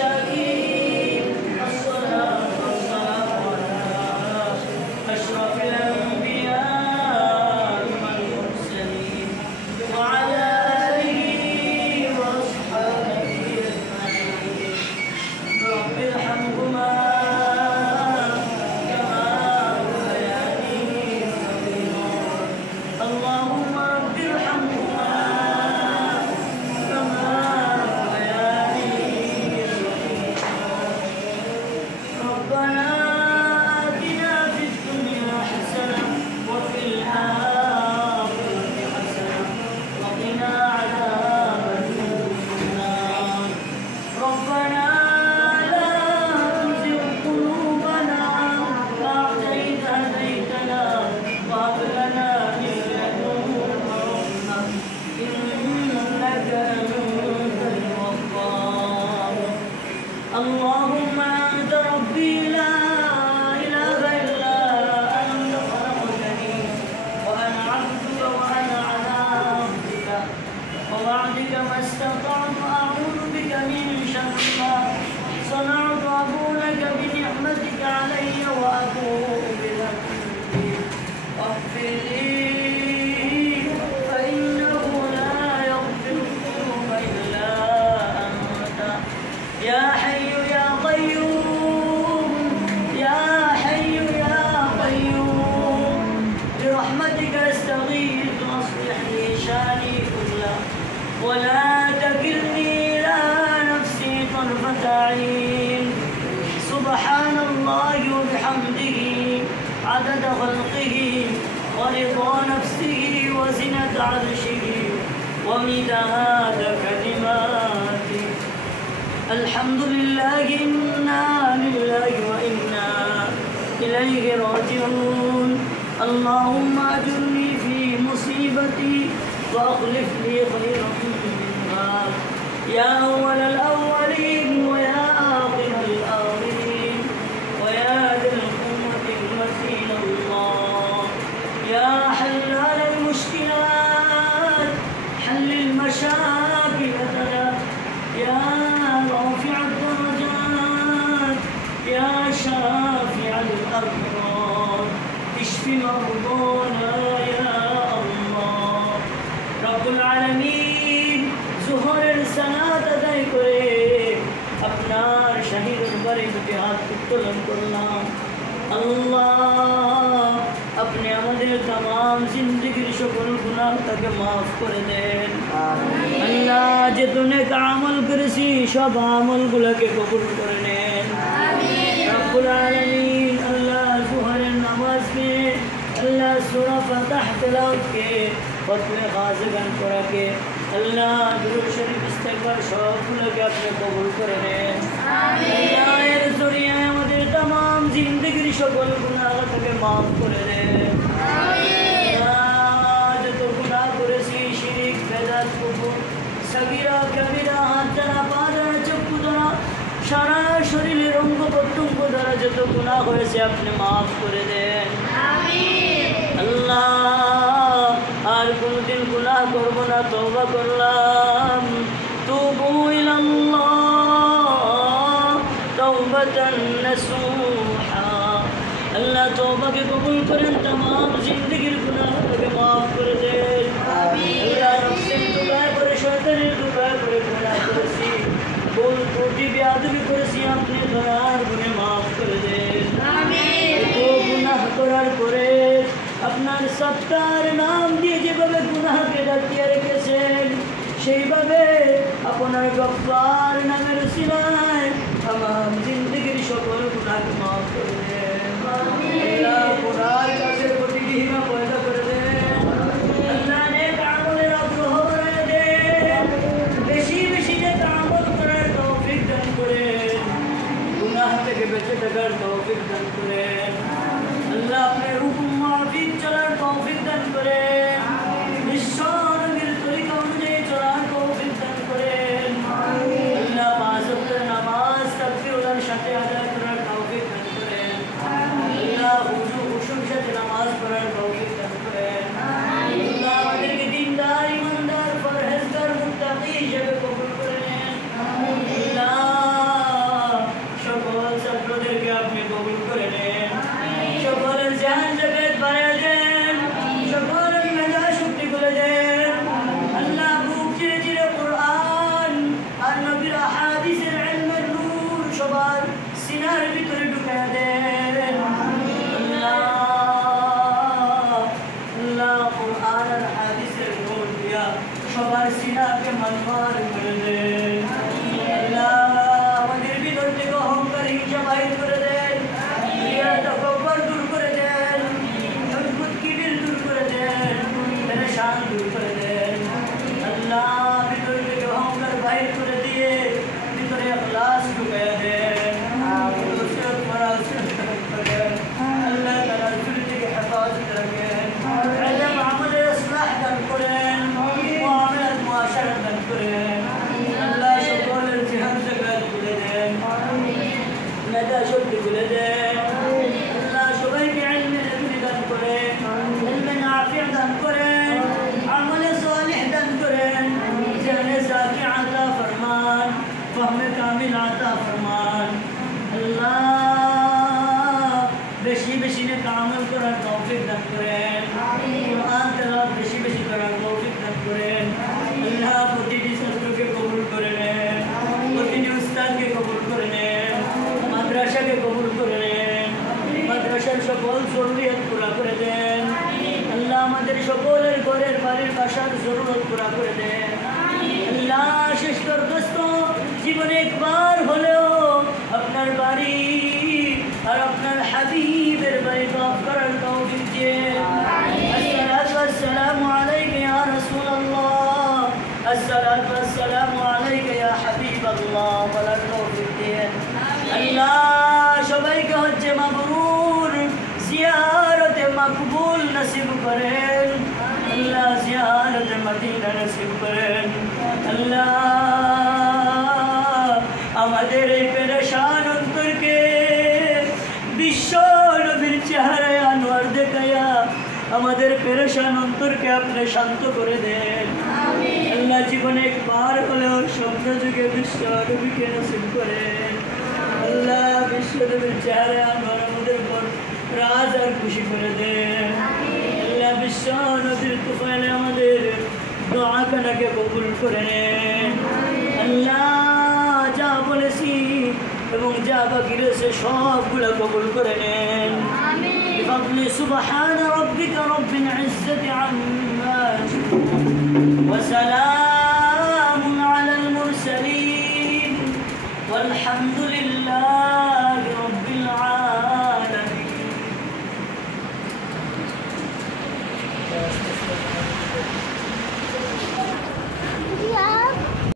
الشاكرين الصلاة والسلام على أشرف الأنبياء والمرسلين وعلى آله وأصحابه أجمعين رب ارحمهما كما ربياني صغيرا اللهم رب ارحمهما كما ربياني صغيرا ربنا آتنا في الدنيا حسنة وفي الآخرة حسنة وقنا عذاب النار ربنا لا تزغ قلوبنا بعد إذ هديتنا وهب لنا من لدنك رحمة إنك أنت الوهاب اللهم أنت ربي لا إله إلا أنت خلقتني وأنا عبدك وأنا على عهدك ووعدك ما استطعت أعوذ بك من شر ما صنعت أبوء لك بنعمتك علي وأبوء بذنبي واغفر لي فإنه لا يغفر الذنوب إلا أنت يا حي يا قيوم يا حي يا قيوم برحمتك استغيث أصلح لي شاني كله ولا تكلني إلى نفسي طرفة عين سبحان الله وبحمده عدد خلقه ورضا نفسه وزنة عرشه ومداد كلماته الحمد لله إنا لله وإنا إليه راجعون اللهم أجرني في مصيبتي وأخلف لي خيرا منها يا أول الأولين ويا آخر الآخرين ويا ذا القوة المتين الله يا حلال المشكلات حل المشاكل لنا يا رافع الدرجات يا شافع الأمراض اشف مرضانا يا الله رب العالمين ظهر السنات أداء করে আপনার শহীদের বাড়িতে হাত উত্তোলন করলাম আল্লাহ আপনি আমাদের तमाम जिंदगीর সকল গুনাহ তাকে maaf করে দেন আমিন আল্লাহ যে নেক আমল করেছি সব আমলগুলোকে কবুল করে নেন আমিন রব্বুল আলামিন আল্লাহ জোহরের নামাজ में अल्लाह सूरा फतह तिलावत के खत्म गाज़िगान पढ़ा के अल्लाह दुरूद शरीफ इस्तेगफार सबগুলোকে আপনি কবুল করে নেন আমিন আল্লাহ এর জরিয়া আমাদের तमाम জিন্দেগীর সকল গুনাহ থেকে maaf করে দেন আমিন আল্লাহ যত গুনাহ করেছি শিরক বেদাত কুফর সগীরা কবিরা হাত দ্বারা পা দ্বারা চক্ষু দ্বারা সারা শরীরের অঙ্গ প্রত্যঙ্গ দ্বারা যত গুনাহ হয়েছে আপনি maaf করে দেন আমিন আল্লাহ আর কোনদিন গুনাহ করব না তওবা করলাম তুবু ইলাল্লাহ তাওবাতান নাসুহা আল্লাহ তওবাকে কবুল করেন तमाम জিন্দেগীর গুনাহকে maaf করে দেন আমিন আল্লাহ নফসের দুগায় করে শয়তানের দুগায় করে গুনাহ করেছি ভুল ত্রুটি বেয়াদবি করেছি আপনি দয়ার গুণে maaf করে দেন আমিন তো গুনাহ করার পরে আপনার সত্তার নাম দিয়ে যেভাবে গুনাহকে ঢাকিয়ে রেখেছেন সেইভাবে আপনার গফফার নামের উসিলায় तमाम জিন্দেগীর সকল গুনাহকে maaf করে দেন আল্লাহ গুনাহের কাছে প্রতিঘৃণা পয়দা করে দেন আল্লাহ নেক আমলের আগ্রহ বাড়িয়ে দেন বেশি বেশি নেক আমল করার তৌফিক দান করেন গুনাহ থেকে বেঁচে থাকার তৌফিক দান করেন আল্লাহ আপনার হুকুম মাফিক চলার তৌফিক দান করেন ঈশ্বর নবীর তরিকা অনুযায়ী চলার তৌফিক দান করেন আল্লাহ পাঁচ ওয়াক্তের নামাজ তাকবীরের সাথে আকাশে মানমার করে দেন আল্লাহ আমাদের ভিতর থেকে অহংকার হিংসা বাইর করে দেন তকব্বর দূর করে দেন কিবির দূর করে দেন পেরেশান দূর করে দেন আল্লাহ ভিতর থেকে অহংকার বাইর করে দিয়ে ভিতরে ইখলাস ঢুকিয়ে দেন আল্লাহ তাআলা চুরি থেকে হেফাজত রাখেন ইলম আমলে ইসলাহ দান করেন মুআমালাত মুআশারাত দান করেন আল্লাহ সকলের জিহাদ জাকাত খুলে দেন মেধা শক্তি খুলে দেন আল্লাহ সবাইকে ইলমে দান করেন ইলমে নাফি দান করেন আমলে সালিহ দান করেন জানে সাকি আতা ফরমান ফাহমে কামিল আতা ফরমান আল্লাহ বেশি বেশি নেক আমল করার তৌফিক দান করেন কুরআন তেলাওয়াত বেশি বেশি করার তৌফিক দান করেন আল্লাহ প্রতিটি ছাত্রকে কবুল করে নেন প্রতিটি উস্তাদকে কবুল করে নেন মাদ্রাসাকে কবুল করে নেন মাদ্রাসার সকল জরুরিয়াত পুরা করে দেন আল্লাহ আমাদের সকলের ঘরের বাড়ির বাসার জরুরত পুরা করে দেন আল্লাহ শেষ দরখাস্ত জীবনে একবার হলেও আপনার বাড়ি আর আপনার হাবিবের বাড়ি তওয়াফ করার তৌফিক দিন আসসালাতু ওয়াসসালামু আলাইকা ইয়া রাসূলুল্লাহ আসসালাতু ওয়াসসালামু আলাইকা ইয়া হাবিবাল্লাহ বলার তৌফিক দিন আল্লাহ সবাইকে হজ্জে মাবরুর জিয়ারতে মকবুল নসিব করেন আল্লাহ জিয়ারতে মদিনা নসিব করেন আল্লাহ আমাদের এই পেরেশান অন্তরকে বিশ্ব নবীর চেহারায় আনোয়ার দেখায়া আমাদের পেরেশান অন্তরকে আপনি শান্ত করে দেন আল্লাহ জীবনে একবার হলেও স্বপ্ন যুগে বিশ্ব নবীকে নসিব করেন আল্লাহ বিশ্ব নবীর চেহারায় আনোয়ার আমাদের উপর রাজ আর খুশি করে দেন আল্লাহ বিশ্ব নবীর তুফাইলে আমাদের দোয়া কানাকে কবুল করে নেন আল্লাহ যা বলেছি এবং যা বাকি রয়েছে সবগুলো কবুল করে নেন বিফadli সুবহান রাব্বিকা রাব্বিল ইজ্জাতি আম্মা ইয়াসিফুন ওয়া সালামুন আলাল মুরসালিন ওয়ালহামদুলিল্লাহি রাব্বিল আলামিন।